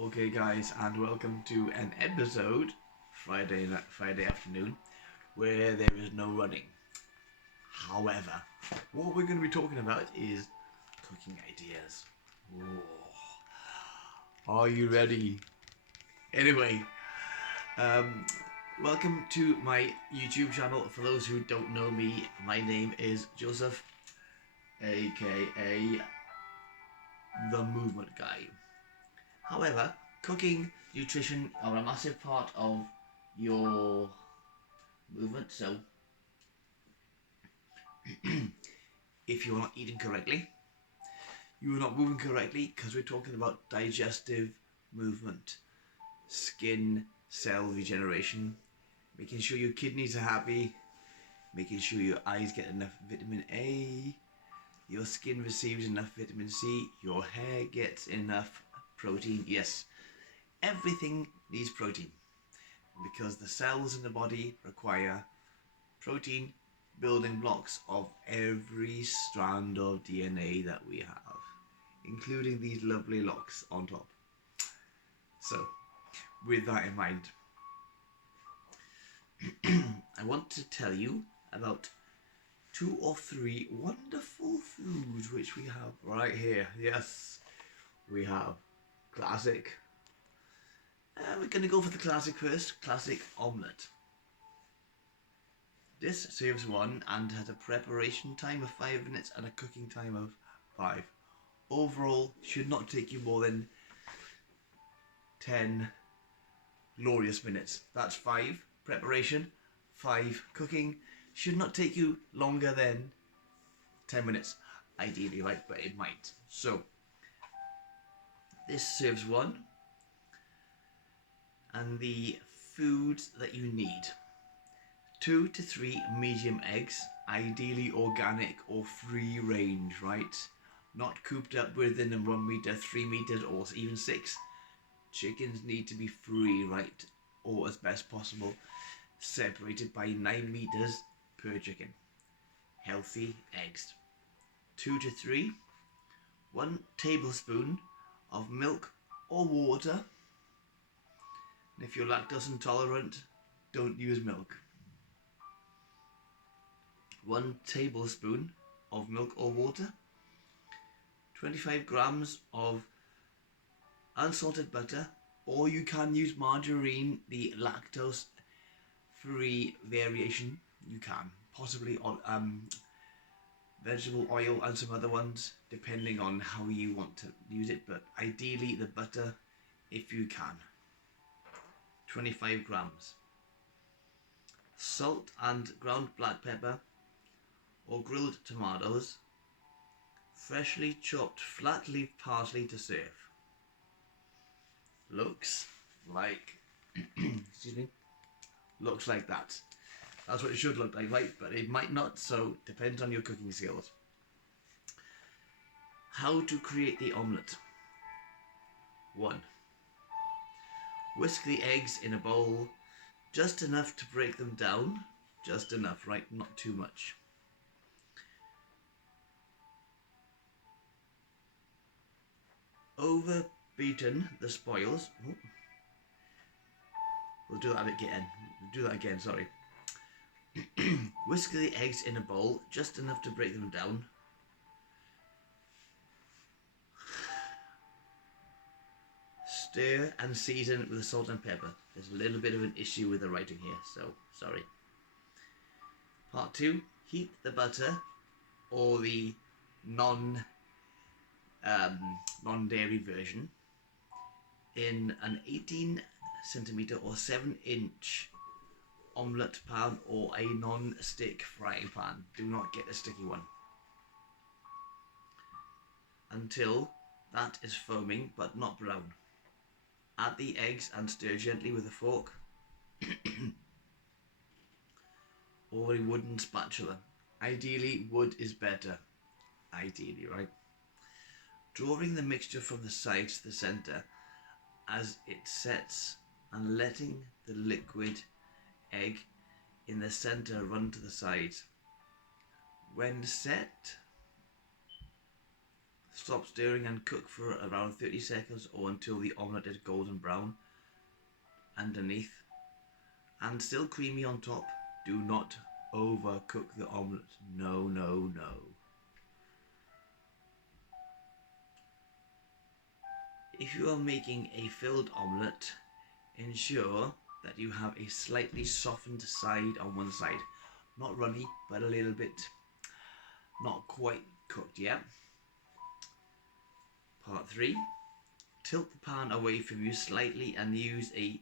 Okay, guys, and welcome to an episode Friday afternoon where there is no running. However, what we're going to be talking about is cooking ideas. Oh, are you ready? Anyway, um, welcome to my YouTube channel. For those who don't know me, my name is Joseph, aka the Movement Guy. However, cooking, nutrition are a massive part of your movement. So, if you're not eating correctly, you're not moving correctly because we're talking about digestive movement, skin cell regeneration, making sure your kidneys are happy, making sure your eyes get enough vitamin A, your skin receives enough vitamin C, your hair gets enough protein. Yes, everything needs protein because the cells in the body require protein building blocks of every strand of DNA that we have, including these lovely locks on top. So, with that in mind, I want to tell you about 2 or 3 wonderful foods which we have right here. Yes, we have classic. We're going to go for the classic first. Classic omelette. This serves one and has a preparation time of 5 minutes and a cooking time of 5. Overall, should not take you more than 10 glorious minutes. That's 5 preparation, 5 cooking. Should not take you longer than 10 minutes, ideally, right? But it might. So, this serves one. And the foods that you need: 2 to 3 medium eggs, ideally organic or free range, right? Not cooped up within a 1 meter, 3 meters, or even 6. Chickens need to be free, right? Or as best possible, separated by 9 meters per chicken. Healthy eggs. 2 to 3. 1 tablespoon of milk or water. And if you're lactose intolerant, don't use milk. 1 tablespoon of milk or water. 25 grams of unsalted butter, or you can use margarine, the lactose free variation. You can possibly on vegetable oil and some other ones depending on how you want to use it, but ideally the butter if you can. 25 grams. Salt and ground black pepper or grilled tomatoes. Freshly chopped flat leaf parsley to serve. Looks like excuse me, looks like that. That's what it should look like, right? But it might not, so depends on your cooking skills. How to create the omelette. 1. Whisk the eggs in a bowl, just enough to break them down. Just enough, right? Not too much. Over beaten the spoils. Oh. We'll do that again. Sorry. Whisk the eggs in a bowl, just enough to break them down. Stir and season with salt and pepper. There's a little bit of an issue with the writing here, so sorry. Part 2. Heat the butter or the non-dairy version in an 18 centimeter or 7-inch omelette pan or a non-stick frying pan. Do not get a sticky one. Until that is foaming but not brown. Add the eggs and stir gently with a fork or a wooden spatula. Ideally, wood is better. Ideally, right? Drawing the mixture from the sides to the center as it sets and letting the liquid egg in the center run to the sides. When set, Stop stirring and cook for around 30 seconds or until the omelette is golden brown underneath and still creamy on top. Do not overcook the omelette. No, no, no. If you are making a filled omelette, ensure that you have a slightly softened side on one side. Not runny, but a little bit not quite cooked yet. Part 3. Tilt the pan away from you slightly and use a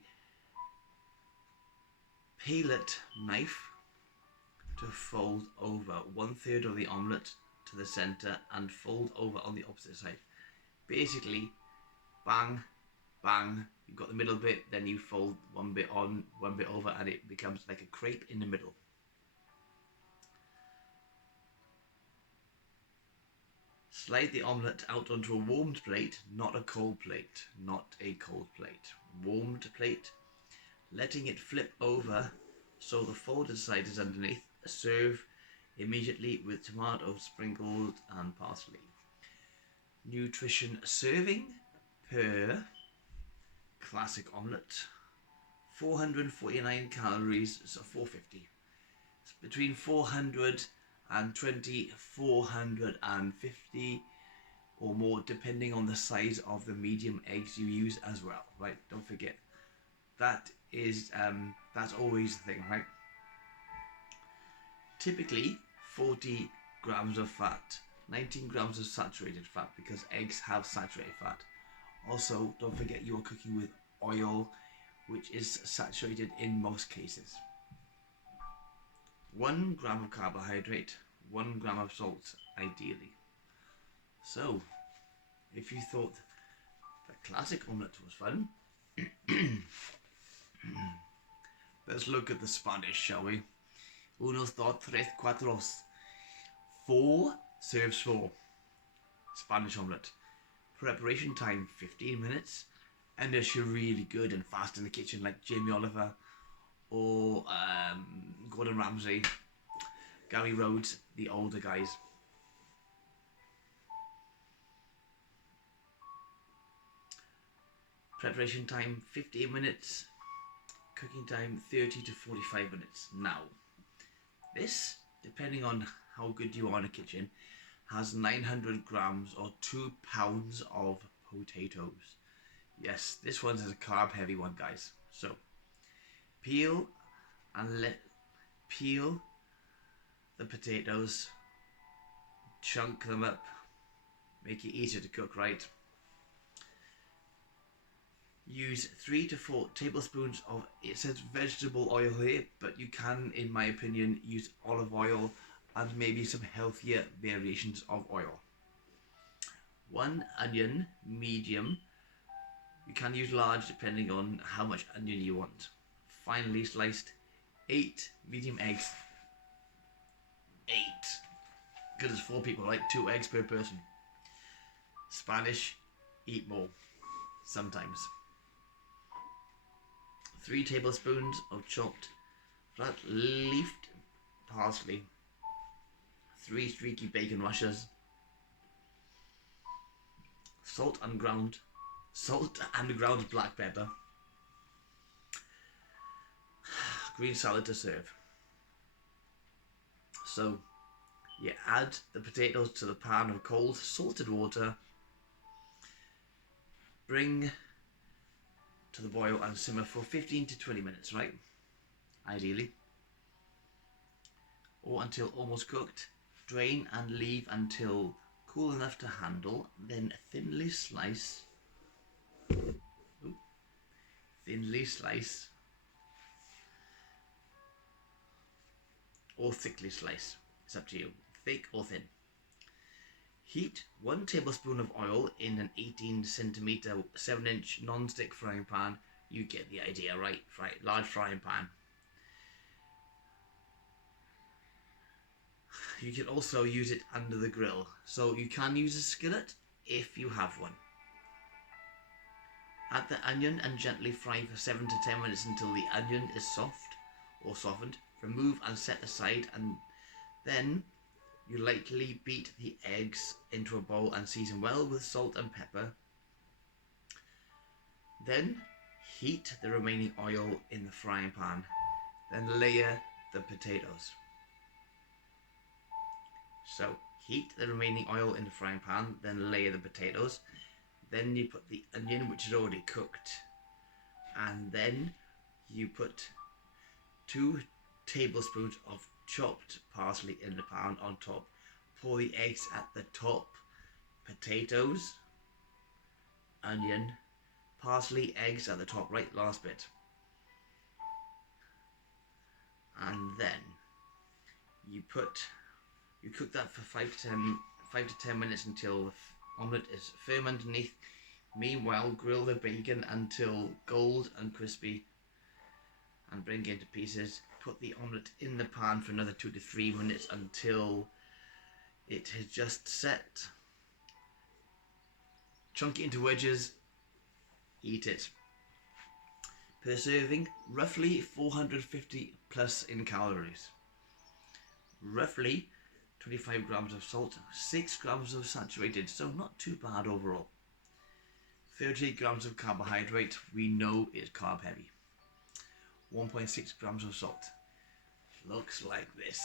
palette knife to fold over 1/3 of the omelette to the center and fold over on the opposite side. Basically, bang, bang, you've got the middle bit, then you fold one bit on, one bit over, and it becomes like a crepe in the middle. Slide the omelette out onto a warmed plate, not a cold plate, not a cold plate. Warmed plate, letting it flip over so the folded side is underneath. Serve immediately with tomatoes sprinkled and parsley. Nutrition serving per classic omelette, 449 calories, so 450. It's between 420, 450 or more, depending on the size of the medium eggs you use as well, right? Don't forget, that is that's always the thing, right? Typically 40 grams of fat, 19 grams of saturated fat, because eggs have saturated fat. Also, don't forget you are cooking with oil, which is saturated in most cases. 1 gram of carbohydrate, 1 gram of salt, ideally. So, if you thought the classic omelette was fun, let's look at the Spanish, shall we? Unos, dos, tres, cuatros. 4 serves 4. Spanish omelette. Preparation time 15 minutes, unless you're really good and fast in the kitchen like Jamie Oliver or Gordon Ramsay, Gary Rhodes, the older guys. Preparation time 15 minutes, cooking time 30 to 45 minutes. Now, this, depending on how good you are in the kitchen, has 900 grams or 2 pounds of potatoes. Yes, this one's a carb heavy one, guys. So, peel the potatoes, chunk them up, make it easier to cook, right? Use 3 to 4 tablespoons of, it says vegetable oil here, but you can, in my opinion, use olive oil and maybe some healthier variations of oil. 1 onion, medium. You can use large depending on how much onion you want. Finely sliced 8 medium eggs. 8. Because it's 4 people, right? 2 eggs per person. Spanish, eat more. Sometimes. 3 tablespoons of chopped flat leafed parsley. 3 streaky bacon rashers. Salt and ground black pepper. Green salad to serve. So you add the potatoes to the pan of cold salted water. Bring to the boil and simmer for 15 to 20 minutes, right? Ideally. Or until almost cooked. Drain and leave until cool enough to handle. Then thinly slice. Or thickly slice. It's up to you. Thick or thin. Heat 1 tablespoon of oil in an 18 centimeter 7-inch non-stick frying pan. You get the idea, right? Large frying pan. You can also use it under the grill. So you can use a skillet if you have one. Add the onion and gently fry for 7 to 10 minutes until the onion is soft or softened. Remove and set aside, and then You lightly beat the eggs into a bowl and season well with salt and pepper. Then heat the remaining oil in the frying pan. Then layer the potatoes. So heat the remaining oil in the frying pan, then layer the potatoes. Then you put the onion, which is already cooked, and then you put 2 tablespoons of chopped parsley in the pan on top. Pour the eggs at the top, potatoes, onion, parsley, eggs at the top, right, last bit. And then you cook that for 5 to 10 minutes until the omelette is firm underneath. Meanwhile, grill the bacon until gold and crispy and bring it into pieces. Put the omelette in the pan for another 2 to 3 minutes until it has just set. Chunk it into wedges, eat it. Per serving, roughly 450 plus in calories. Roughly 25 grams of salt, 6 grams of saturated, so not too bad overall. 38 grams of carbohydrate, we know is carb heavy. 1.6 grams of salt. Looks like this.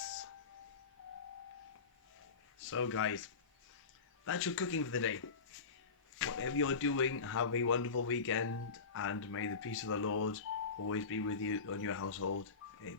So guys, that's your cooking for the day. Whatever you're doing, have a wonderful weekend, and may the peace of the Lord always be with you and your household. Amen.